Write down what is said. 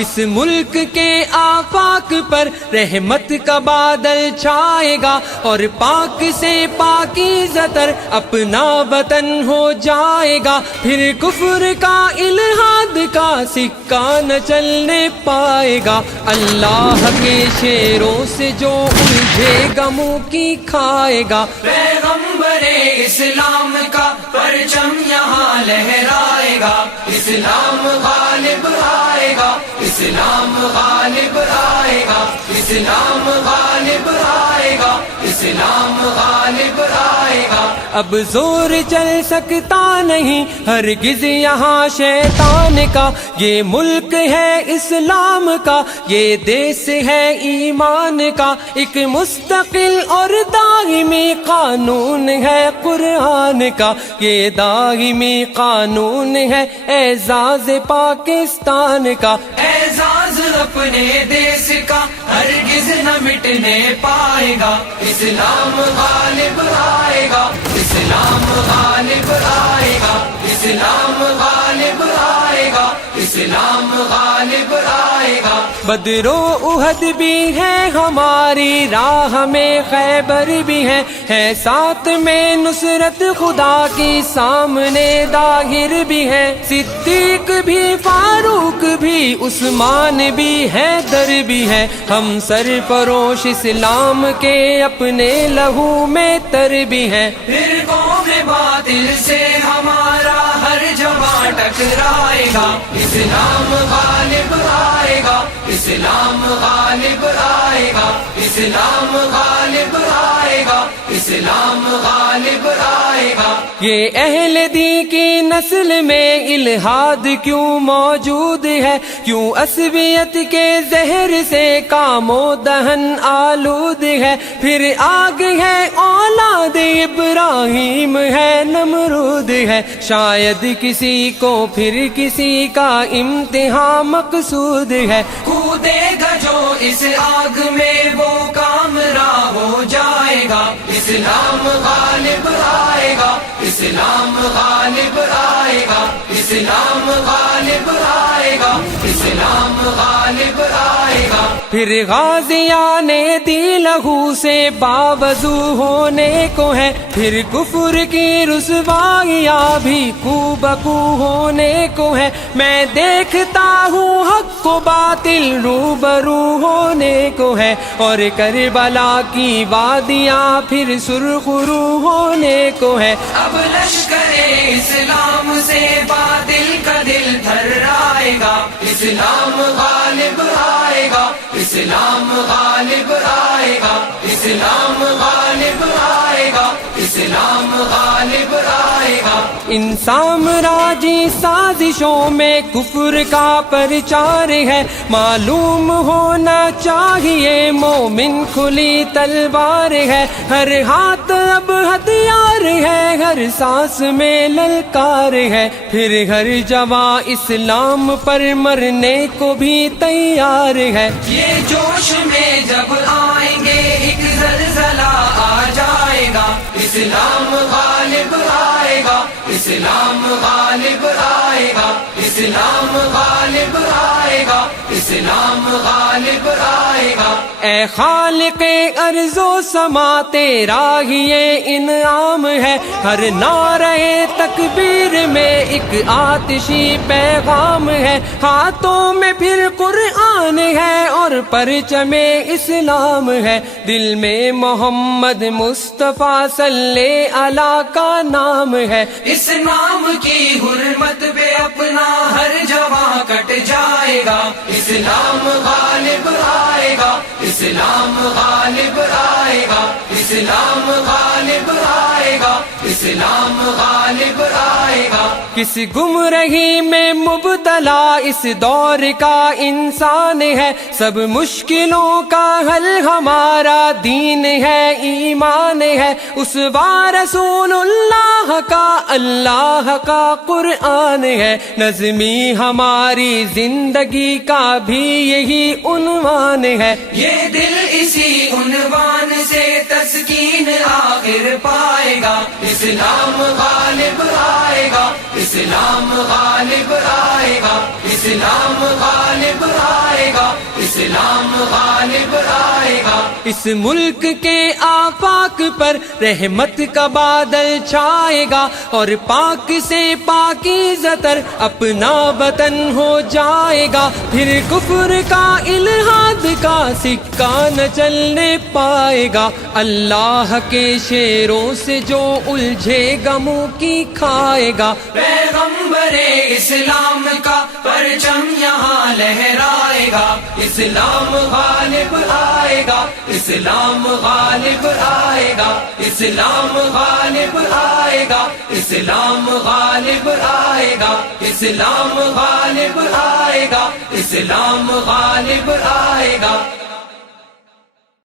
اس ملک کے آفاق پر رحمت کا بادل چھائے گا، اور پاک سے پاکیزہ تر اپنا وطن ہو جائے گا، پھر کفر کا الحاد کا سکہ نہ چلنے پائے گا۔ اللہ کے شیروں سے جو الجھے گا منہ کی کھائے گا، پیغمبر اسلام کا پرچم یہاں لہرائے گا، اسلام غالب آئے گا، اسلام غالب آئے گا، اسلام غالب آئے گا، اسلام غالب آئے گا۔ اب زور چل سکتا نہیں ہرگز یہاں شیطان کا، یہ ملک ہے اسلام کا، یہ دیس ہے ایمان کا، ایک مستقل اور دائمی قانون ہے قرآن کا، یہ دائمی قانون ہے اعزاز پاکستان کا۔ اعزاز اپنے دیس کا ہرگز نہ مٹنے پائے گا، اسلام غالب آئے گا، اسلام غالب آئے گا، اسلام غالب آئے گا، اسلام غالب آئے گا۔ بدر و احد بھی ہے ہماری راہ میں، خیبر بھی ہے ساتھ میں نصرت خدا کی، سامنے ظاہر بھی ہے، صدیق بھی، فاروق بھی، عثمان بھی، حیدر بھی ہے، ہم سرفروش اسلام کے اپنے لہو میں تر بھی ہیں۔ فرقوں میں باطل سے ہمارا ہر جوان ٹکرائے گا، اسلام غالب آئے گا، اسلام غالب آئے گا، اسلام غالب آئے گا، اسلام غالب آئے گا۔ یہ اہل دی کی نسل میں الہاد کیوں موجود ہے، کیوں عصبیت کے زہر سے کام و دہن آلود ہے، پھر آگ ہے اولاد ابراہیم ہے نمرود ہے، شاید کسی کو پھر کسی کا امتحان مقصود ہے، کودے گا جو اس آگ میں وہ کامراں ہو جائے گا، اسلام غالب آئے گا، اسلام غالب آئے گا، اسلام غالب آئے گا، اسلام غالب آئے گا۔ پھر غازیان دی لہو سے باوضو ہونے کو ہے، پھر کفر کی رسوائیاں بھی کو بکو ہونے کو ہے، میں دیکھتا ہوں حق و باطل روبرو ہونے کو ہے، اور کربلا کی وادیاں پھر سرخ رو ہونے کو ہے۔ اب لشکر اسلام سے باطل کا دل تھر آئے گا، اسلام غالب آئے گا، اسلام غالب آئے گا، اسلام غالب آئے گا، اسلام غالب آئے گا۔ ان سامراجی سازشوں میں کفر کا پرچار ہے، معلوم ہونا چاہیے مومن کھلی تلوار ہے، ہر ہاتھ اب ہتھیار ہے، ہر سانس میں للکار ہے، پھر ہر جواں اسلام پر مرنے کو بھی تیار ہے۔ یہ جوش میں جب آئیں گے ایک زلزلہ آ جائے گا، اسلام غالب آئے گا، اسلام غالب آئے گا، اسلام غالب آئے گا، اسلام غالب آئے گا۔ اے خالق ارض و سما تیرا ہی یہ انعام ہے، ہر نعرہ تکبیر میں ایک آتشی پیغام ہے، ہاتھوں میں پھر قرآن ہے اور پرچم اسلام ہے، دل میں محمد مصطفیٰ صلی اللہ کا نام ہے، اس نام کی حرمت پہ اپنا ہر جواں کٹ جائے گا، اسلام غالب آئے گا، اسلام غالب آئے گا، اسلام غالب آئے گا، اسلام غالب آئے گا۔ کس گمراہی میں مبتلا اس دور کا انسان ہے، سب مشکلوں کا حل ہمارا دین ہے، ایمان ہے، اسوہ رسول اللہ کا، اللہ کا قرآن ہے، نظمی ہماری زندگی کا بھی یہی عنوان ہے، یہ دل اسی عنوان سے تسکین آخر پائے گا، اسلام غالب آئے گا، اسلام غالب غالب آئے گا اسلام غالب آئے گا اسلام غالب آئے گا اس ملک کے آفاق پر رحمت کا بادل چھائے گا اور پاک سے پاکیزہ تر اپنا وطن ہو جائے گا پھر کفر کا الحاد کا سکہ نہ چلنے پائے گا اللہ کے شیروں سے جو الجھے گا منہ کی کھائے گا پیغمبر اسلام کا پرچم یہاں لہرائے گا اسلام غالب آئے گا اسلام غالب آئے گا اسلام غالب آئے گا اسلام غالب آئے گا اسلام غالب آئے گا اسلام غالب آئے گا